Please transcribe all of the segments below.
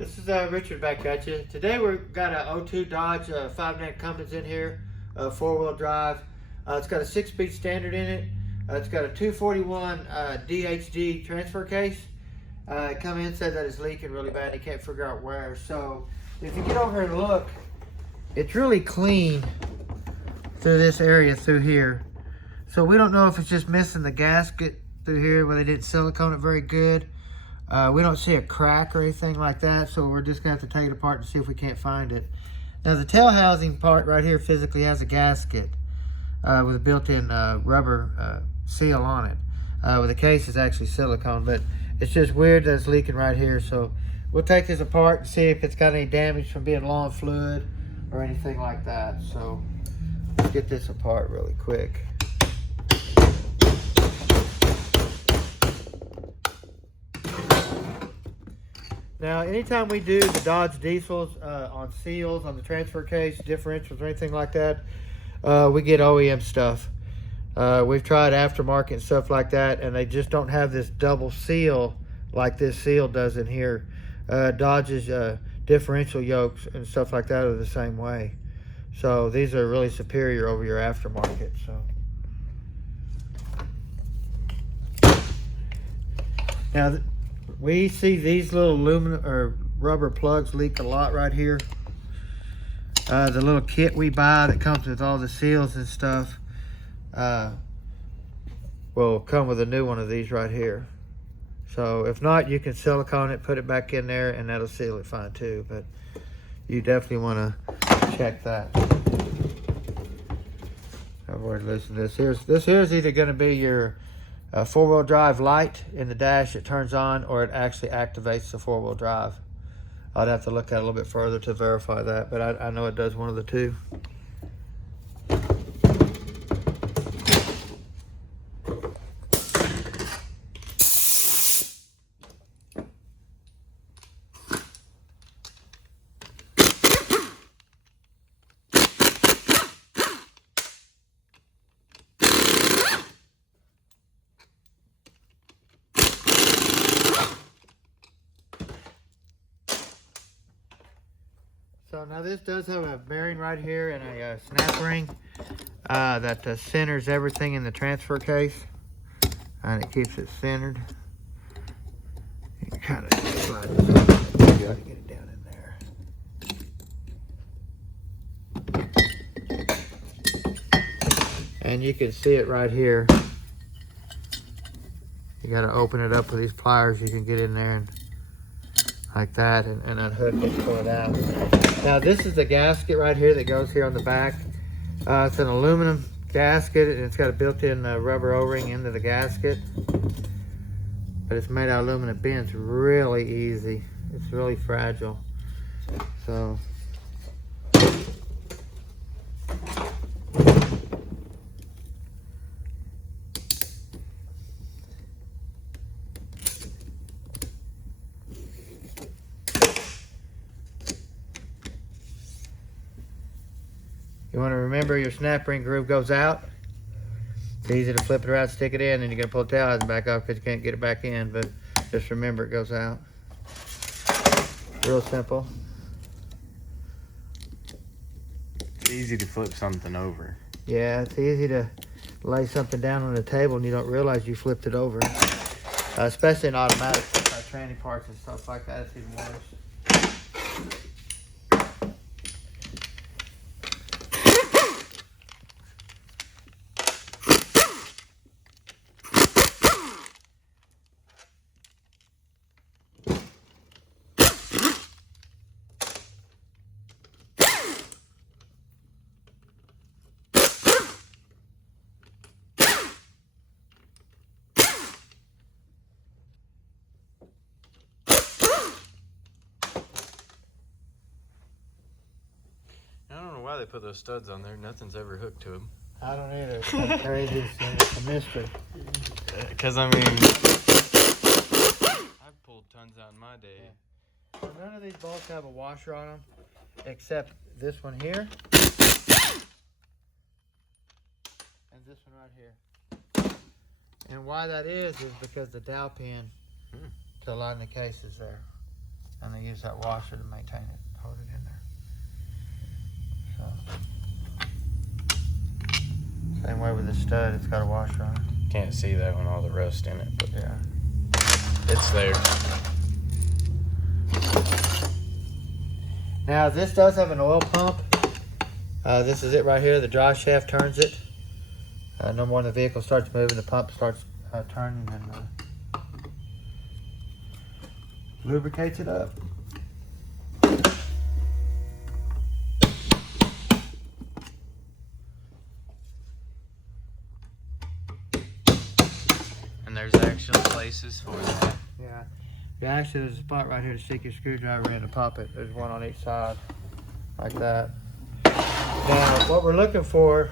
This is Richard back at you. Today we've got a '02 Dodge 5.9 Cummins in here, four-wheel drive. It's got a 6-speed standard in it. It's got a 241 DHD transfer case. Come in, said that it's leaking really bad. He can't figure out where. So if you get over and look, it's really clean through this area through here. So we don't know if it's just missing the gasket through here where they didn't silicone it very good. We don't see a crack or anything like that, so we're just gonna have to take it apart and see if we can't find it. Now the tail housing part right here physically has a gasket with a built-in rubber seal on it. With the case is actually silicone, but it's just weird that it's leaking right here. So we'll take this apart and see if it's got any damage from being low in fluid or anything like that. So let's get this apart really quick. Now, anytime we do the Dodge diesels on seals, on the transfer case, differentials, or anything like that, we get OEM stuff. We've tried aftermarket and stuff like that, and they just don't have this double seal like this seal does in here. Dodge's differential yokes and stuff like that are the same way. So these are really superior over your aftermarket. So now, we see these little aluminum or rubber plugs leak a lot right here. The little kit we buy that comes with all the seals and stuff will come with a new one of these right here. So if not, you can silicone it, put it back in there, and that'll seal it fine too. But you definitely want to check that. I've already listened to this. This here's either going to be your four-wheel drive light in the dash. It turns on, or it actually activates the four-wheel drive. I'd have to look at it a little bit further to verify that, but I know it does one of the two. So now this does have a bearing right here and a snap ring that centers everything in the transfer case, and it keeps it centered. You can kind of slide this over. You got to get it down in there. And you can see it right here. You got to open it up with these pliers. You can get in there and like that, and unhook it and pull it out. Now this is the gasket right here that goes here on the back. It's an aluminum gasket, and it's got a built-in rubber O-ring into the gasket. But it's made out of aluminum. It bends really easy. It's really fragile. So you want to remember your snap ring groove goes out. It's easy to flip it around, stick it in, and you're going to pull the tail housing back off because you can't get it back in. But just remember it goes out. Real simple. It's easy to flip something over. Yeah, it's easy to lay something down on the table and you don't realize you flipped it over. Especially in automatic tranny parts and stuff like that, it's even worse. I don't know why they put those studs on there. Nothing's ever hooked to them. I don't either. It's like crazy. It's a mystery. Because, I mean, I've pulled tons out in my day. Yeah. So none of these bolts have a washer on them, except this one here and this one right here. And why that is because the dowel pin to align the case is there. and they use that washer to maintain it, hold it in there. So, same way with the stud, it's got a washer on it. Can't see that one, all the rust in it, but Yeah. it's there. Now this does have an oil pump. This is it right here. The drive shaft turns it. No more than the vehicle starts moving, the pump starts turning and lubricates it up. And there's actual places for that. Yeah. Yeah, actually there's a spot right here to stick your screwdriver in to pop it. There's one on each side, like that. Now, what we're looking for,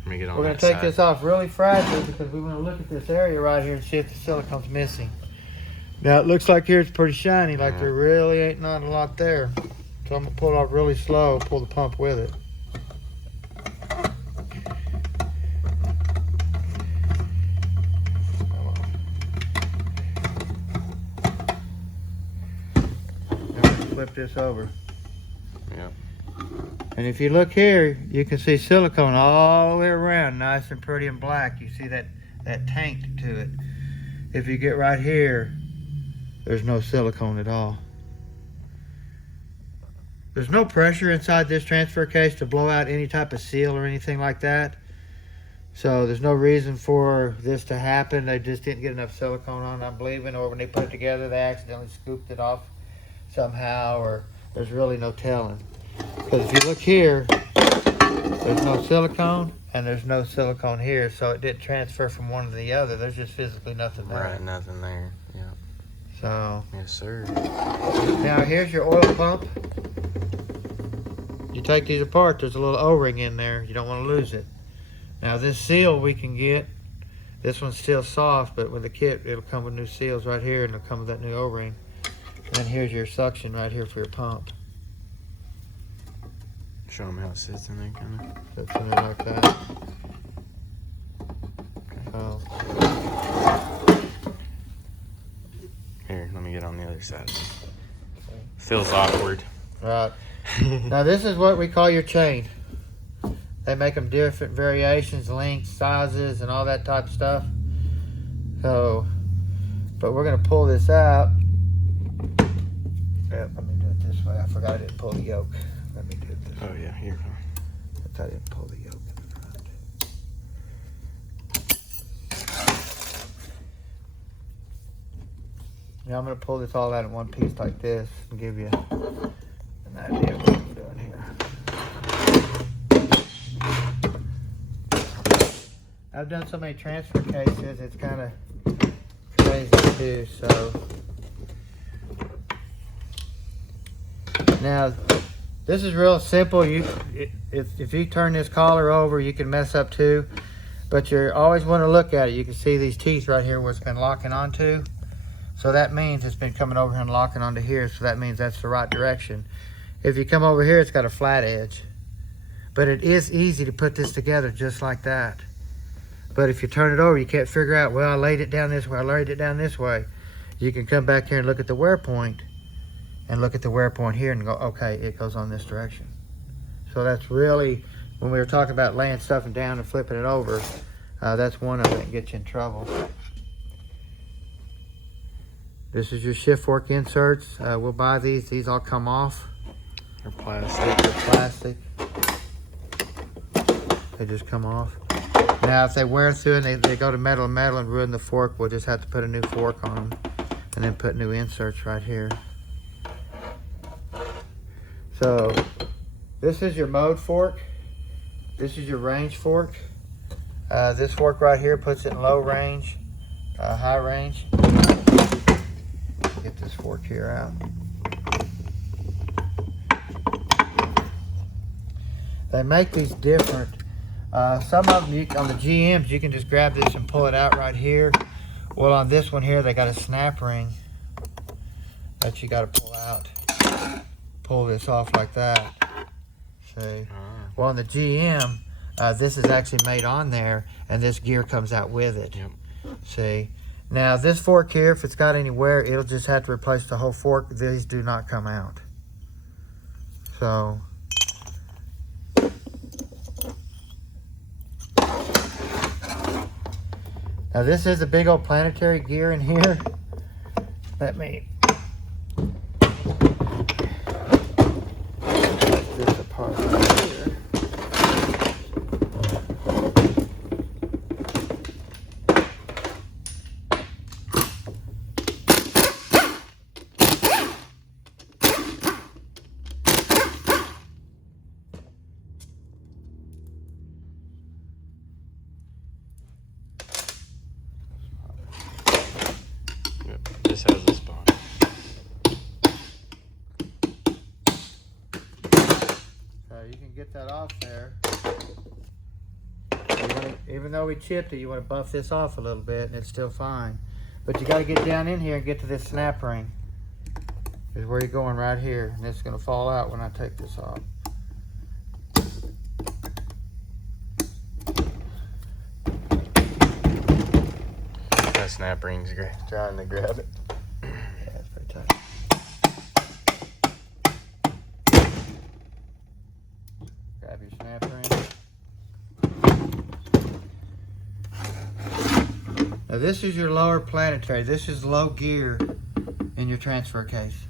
Let me get on we're going that to take side. this off really fragile because we want to look at this area right here and see if the silicone's missing. Now, it looks like here it's pretty shiny, like there really ain't not a lot there. So I'm going to pull it off really slow, pull the pump with it. Flip this over. Yep. And if you look here, you can see silicone all the way around, nice and pretty and black. You see that taint to it. If you get right here, there's no silicone at all. There's no pressure inside this transfer case to blow out any type of seal or anything like that. So there's no reason for this to happen. They just didn't get enough silicone on it, I'm believing, or when they put it together, they accidentally scooped it off somehow, or there's really no telling. Because if you look here, there's no silicone and there's no silicone here, so it didn't transfer from one to the other. There's just physically nothing there. Right, nothing there. Yeah. So Yes, sir. now here's your oil pump. You take these apart, there's a little O-ring in there. You don't want to lose it. Now this seal we can get, this one's still soft, but with the kit it'll come with new seals right here, and it'll come with that new O-ring. And then here's your suction right here for your pump. Show them how it sits in there, kind of. That's in there like that. So, Here, let me get on the other side. Feels awkward. right. Now this is what we call your chain. They make them different variations, lengths, sizes, and all that type of stuff. So, but we're gonna pull this out. Yep, let me do it this way. I forgot I didn't pull the yoke. Let me do it this way. Oh, yeah, here. I didn't pull the yoke in the front. Now I'm gonna pull this all out in one piece like this and give you an idea of what I'm doing here. I've done so many transfer cases, it's kind of crazy too, so. Now, this is real simple. If you turn this collar over, you can mess up too, but you always want to look at it. You can see these teeth right here where it's been locking onto. So that means it's been coming over here and locking onto here, so that means that's the right direction. If you come over here, it's got a flat edge. But it is easy to put this together just like that. But if you turn it over, you can't figure out, well, I laid it down this way, I laid it down this way. You can come back here and look at the wear point, and look at the wear point here and go, okay, it goes on this direction. So that's really, when we were talking about laying stuff down and flipping it over, that's one of them that gets you in trouble. This is your shift fork inserts. We'll buy these. These all come off. They're plastic. They're plastic. They just come off. Now, if they wear through and they go to metal and ruin the fork, we'll just have to put a new fork on them and then put new inserts right here. So this is your mode fork. This is your range fork. This fork right here puts it in low range, high range. Get this fork here out. They make these different. Some of them, on the GMs, you can just grab this and pull it out right here. Well, on this one here, they got a snap ring that you got to pull out. Pull this off like that. See? Well, on the GM, this is actually made on there, and this gear comes out with it. Yep. See? Now this fork here, if it's got any wear, it'll just have to replace the whole fork. These do not come out. So now this is a big old planetary gear in here. Let me take this apart right here. This has a spot. So you can get that off there. Even though we chipped it, you want to buff this off a little bit and it's still fine. But you got to get down in here and get to this snap ring. Is where you're going right here. And it's going to fall out when I take this off. That snap ring's great. Trying to grab it. Yeah, it's pretty tight. Grab your snap ring. Now this is your lower planetary. This is low gear in your transfer case.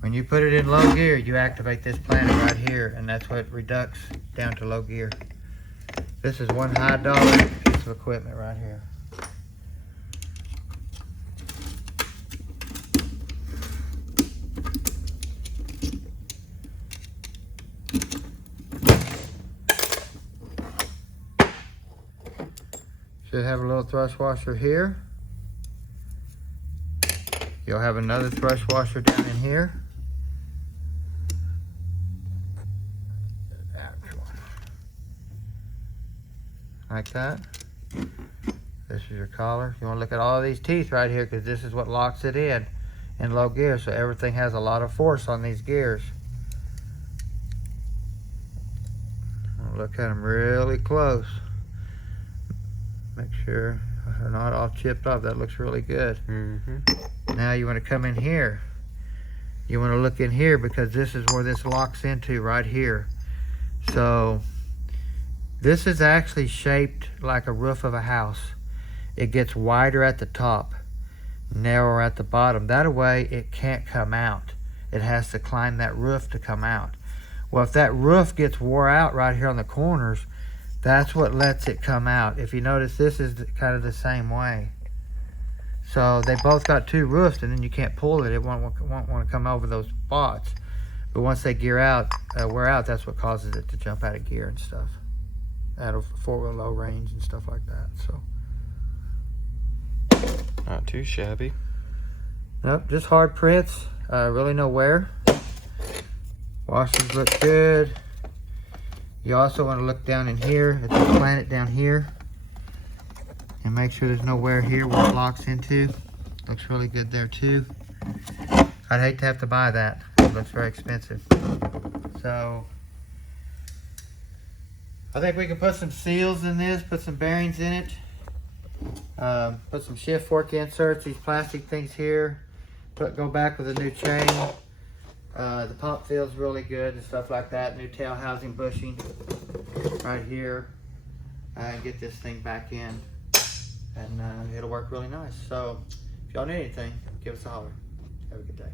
When you put it in low gear, you activate this planet right here, and that's what reducts down to low gear. This is one high dollar piece of equipment right here. Should have a little thrust washer here. You'll have another thrust washer down in here. Like that. This is your collar. You want to look at all these teeth right here because this is what locks it in low gear. So everything has a lot of force on these gears. Look at them really close. Make sure they're not all chipped off. That looks really good. Now you want to come in here. You want to look in here because this is where this locks into right here. So this is actually shaped like a roof of a house. It gets wider at the top, narrower at the bottom. That way it can't come out. It has to climb that roof to come out. Well, if that roof gets wore out right here on the corners, that's what lets it come out. If you notice, this is kind of the same way. So they both got two roofs, and then you can't pull it. It won't want to come over those spots. But once they wear out, that's what causes it to jump out of gear and stuff. Out of four-wheel low range and stuff like that. So Not too shabby. nope, just hard prints. Really no wear. Washers look good. You also want to look down in here at the planet down here and make sure there's no wear here where it locks into. Looks really good there too. I'd hate to have to buy that. It looks very expensive. So I think we can put some seals in this, put some bearings in it, put some shift fork inserts, these plastic things here, go back with a new chain. The pump feels really good and stuff like that. New tail housing bushing right here, and get this thing back in, and it'll work really nice. So if y'all need anything, give us a holler. Have a good day.